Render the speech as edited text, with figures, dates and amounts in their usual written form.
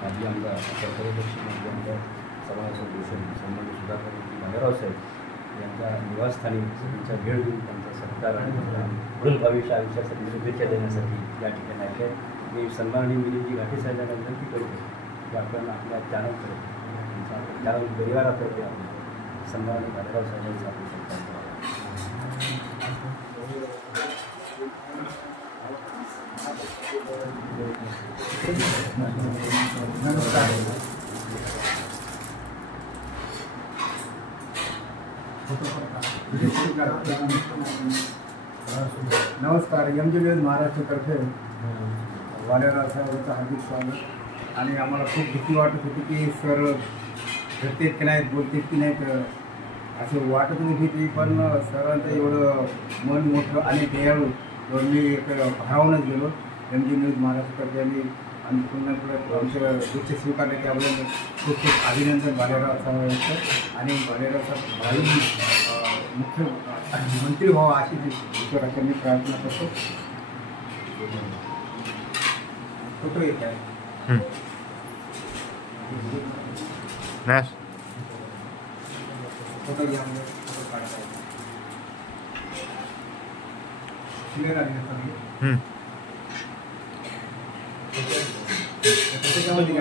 माजी आमदार सर्वपक्ष माजी आमदार समाजाचे भूषण सन्माननीय सुधाकर भालेराव साहेब यांच्या निवासस्थानी त्यांच्या भेट देऊन त्यांचा सत्कार आणि पुढील भविष्य आयुष्यासाठी शुभेच्छा देण्यासाठी या ठिकाणी आहे. मी सन्माननीय मिलिंदजी घाटे साहेबांना विनंती करतो की आपण आपल्या चॅनलकडे चॅनल परिवारातर्फे आपण सन्माननीय भालेराव साहेबांचा आपण सत्कार करावा. नमस्कार. MJ महाराष्ट्रातर्फे भालेराव साहेबांचं हार्दिक स्वागत. आणि आम्हाला खूप भीती वाटत होती की सर भेटतेत की नाहीत, बोलतेत की नाहीत असं वाटत होती भीती. पण सरांचं एवढं मन मोठं आणि दयाळू एवढं मी एक भारावूनच गेलो. MJ महाराष्ट्रातर्फे आणि पुन्हा पुढे आमच्या दुःख स्वीकारले त्याबद्दल खूप खूप अभिनंदन भालेराव साहेबांचं. आणि भालेराव साहेब भावी मुख्य मंत्री व्हावा अशी ईश्वराची मी प्रार्थना करतो. फोटो येत आहे फोटो घ्या, फोटो काढता क्लिअर आले. त्याच्यामध्ये